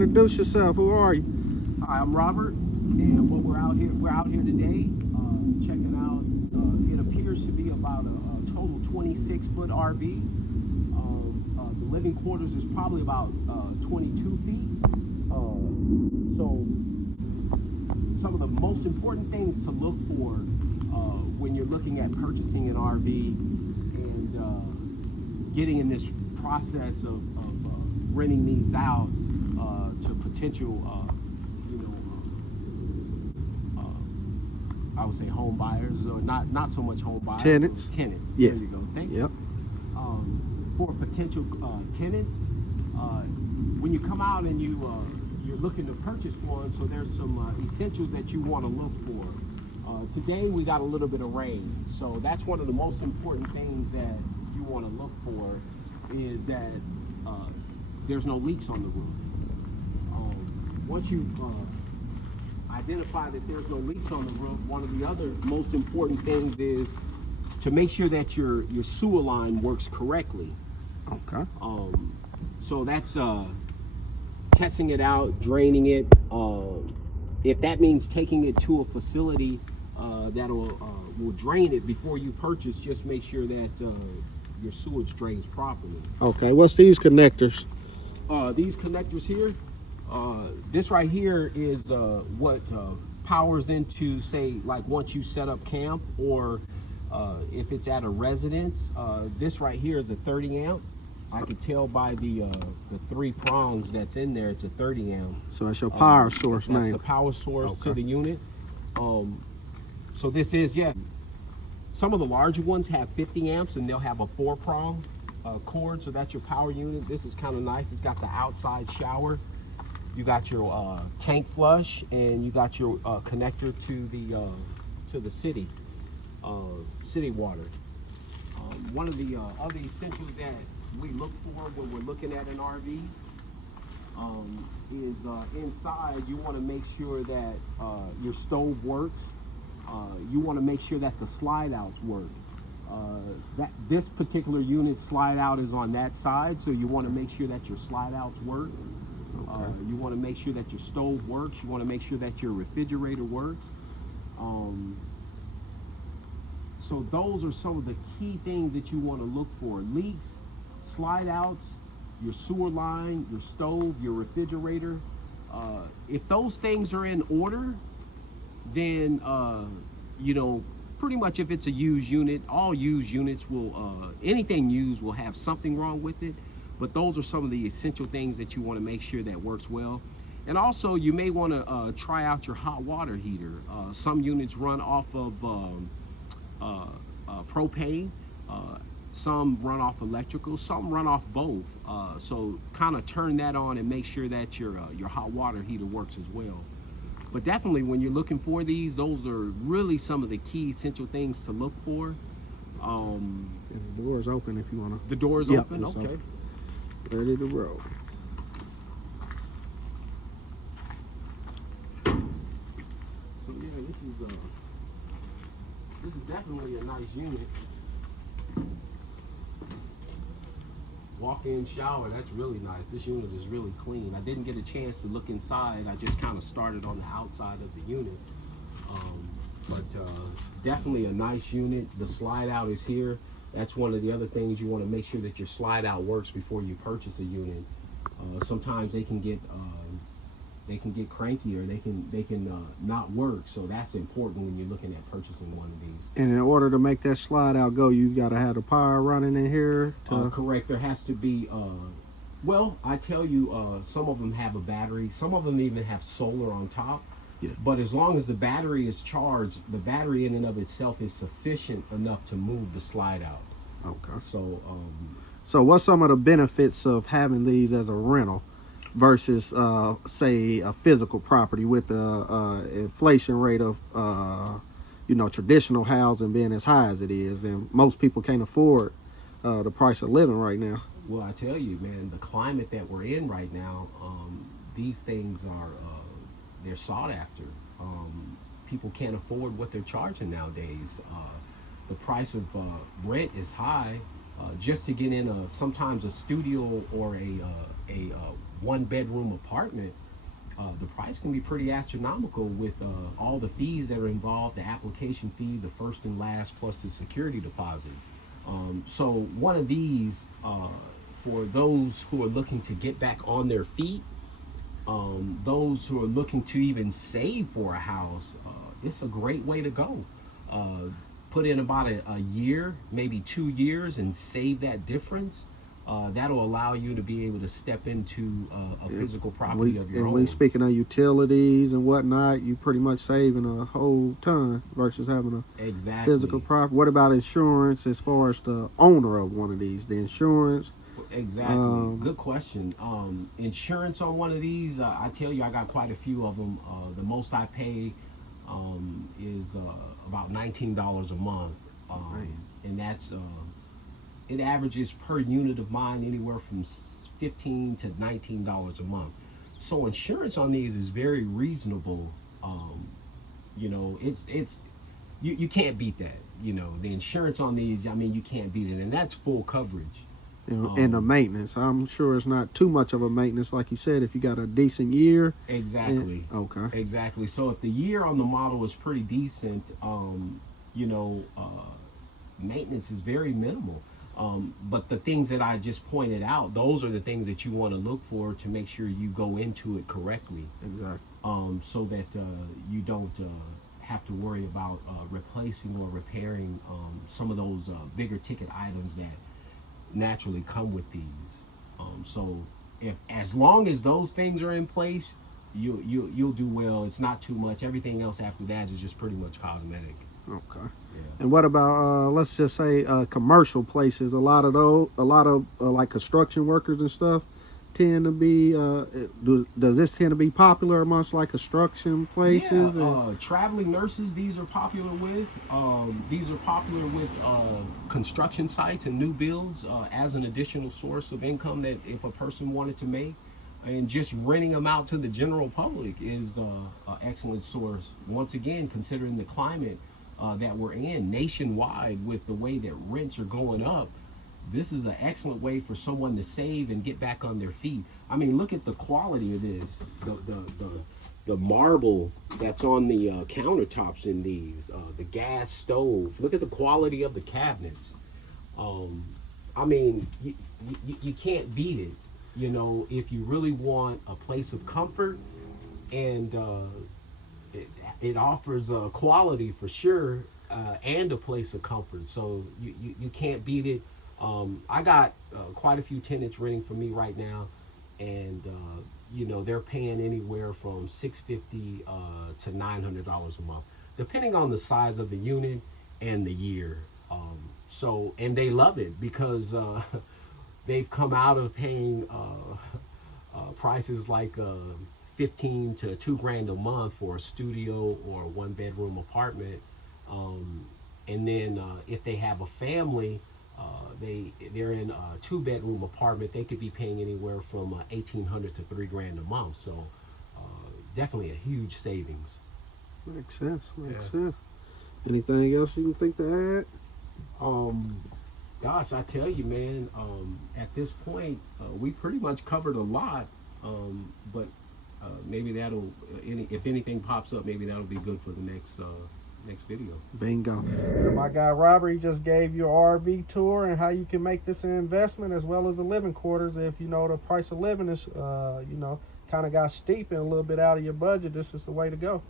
Introduce yourself. Who are you? Hi, I'm Robert, and what we're out here today, checking out. It appears to be about a total 26-foot RV. The living quarters is probably about 22 feet. So, some of the most important things to look for when you're looking at purchasing an RV and getting in this process of renting these out to potential. I would say home buyers, or not so much home buyers. Tenants. Tenants. Yeah. There you go. Thank you. Yep. For potential tenants, when you come out and you're looking to purchase one, so there's some essentials that you want to look for. Today we got a little bit of rain, so that's one of the most important things that you want to look for is that there's no leaks on the roof. Once you identify that there's no leaks on the roof, one of the other most important things is to make sure that your sewer line works correctly. Okay. So that's testing it out, draining it. If that means taking it to a facility that will drain it before you purchase, just make sure that your sewage drains properly. Okay. What's these connectors? These connectors here, this right here is what powers into, say, like once you set up camp, or if it's at a residence. This right here is a 30 amp. I can tell by the 3 prongs that's in there, it's a 30 amp. So it's your power source, man. That's the power source to the unit. So this is, some of the larger ones have 50 amps and they'll have a 4-prong cord, so that's your power unit. This is kind of nice. It's got the outside shower. You got your tank flush, and you got your connector to the city water. One of the other essentials that we look for when we're looking at an RV is inside. You want to make sure that your stove works. You want to make sure that the slide outs work. That this particular unit slide out is on that side, so you want to make sure that your slide outs work. Okay. You want to make sure that your stove works. You want to make sure that your refrigerator works. So those are some of the key things that you want to look for: leaks, slide outs, your sewer line, your stove, your refrigerator. If those things are in order, then pretty much if it's a used unit, all used units will, anything used will have something wrong with it. But those are some of the essential things that you want to make sure that works well. And also, you may want to try out your hot water heater. Some units run off of propane, some run off electrical, some run off both. So kind of turn that on and make sure that your hot water heater works as well. But definitely, when you're looking for these, those are really some of the key essential things to look for. The door is open if you want to. The door is open? Okay. Open. Ready to roll. So yeah, this is definitely a nice unit. Walk-in shower, that's really nice. This unit is really clean. I didn't get a chance to look inside. I just kind of started on the outside of the unit. But definitely a nice unit. The slide out is here. That's one of the other things you want to make sure that your slide out works before you purchase a unit. Sometimes they can get cranky, or they can not work. So that's important when you're looking at purchasing one of these. And in order to make that slide out go, you got to have the power running in here. Correct. There has to be. Well, I tell you, some of them have a battery. Some of them even have solar on top. Yeah. But as long as the battery is charged, the battery in and of itself is sufficient enough to move the slide out. Okay. So what's some of the benefits of having these as a rental versus, say, a physical property with the inflation rate of, traditional housing being as high as it is, and most people can't afford the price of living right now? Well, I tell you, man, the climate that we're in right now, these things are they're sought after. People can't afford what they're charging nowadays. The price of rent is high, just to get in sometimes a studio or a one bedroom apartment, the price can be pretty astronomical with all the fees that are involved, the application fee, the first and last, plus the security deposit. So one of these, for those who are looking to get back on their feet, those who are looking to even save for a house, it's a great way to go. Put in about a year, maybe 2 years, and save that difference. That'll allow you to be able to step into a physical property of your and own. we speaking of utilities and whatnot, you pretty much saving a whole ton versus having a Exactly. physical property. What about insurance as far as the owner of one of these? The insurance. Exactly. Good question. Insurance on one of these, I tell you, I got quite a few of them. The most I pay is about $19 a month, and that's it averages per unit of mine anywhere from $15 to $19 a month. So insurance on these is very reasonable. You know, it's you can't beat that. You know, the insurance on these, I mean, you can't beat it, and that's full coverage. And the maintenance, I'm sure it's not too much of a maintenance, like you said, if you got a decent year. Exactly. Okay. Exactly. So if the year on the model is pretty decent, you know, maintenance is very minimal. But the things that I just pointed out, those are the things that you want to look for to make sure you go into it correctly. Exactly. So that you don't have to worry about replacing or repairing some of those bigger ticket items that naturally come with these. So if as long as those things are in place, you'll do well. It's not too much. Everything else after that is just pretty much cosmetic. Okay. Yeah. And what about let's just say commercial places? A lot of like construction workers and stuff tend to be. Does this tend to be popular amongst like construction places? Yeah, traveling nurses. These are popular with. These are popular with construction sites and new builds as an additional source of income that if a person wanted to make. And just renting them out to the general public is an excellent source. Once again, considering the climate that we're in nationwide with the way that rents are going up, this is an excellent way for someone to save and get back on their feet. I mean, look at the quality of this. The marble that's on the countertops in these, the gas stove. Look at the quality of the cabinets. I mean, you can't beat it. You know, if you really want a place of comfort, and it offers quality for sure, and a place of comfort. So you can't beat it. I got quite a few tenants renting for me right now, and you know, they're paying anywhere from $650 to $900 a month, depending on the size of the unit and the year. So, and they love it because they've come out of paying prices like 15 to $2,000 a month for a studio or a one bedroom apartment. And then if they have a family, they're in a 2 bedroom apartment, they could be paying anywhere from $1,800 to $3,000 a month. So definitely a huge savings. Makes sense. Makes sense. Anything else you can think to add? Gosh, I tell you, man, at this point, we pretty much covered a lot. But maybe that'll, if anything pops up, maybe that'll be good for the next video. Bingo. My guy Robert, he just gave you an RV tour and how you can make this an investment as well as the living quarters. If you know the price of living is, you know, kind of got steep and a little bit out of your budget, this is the way to go.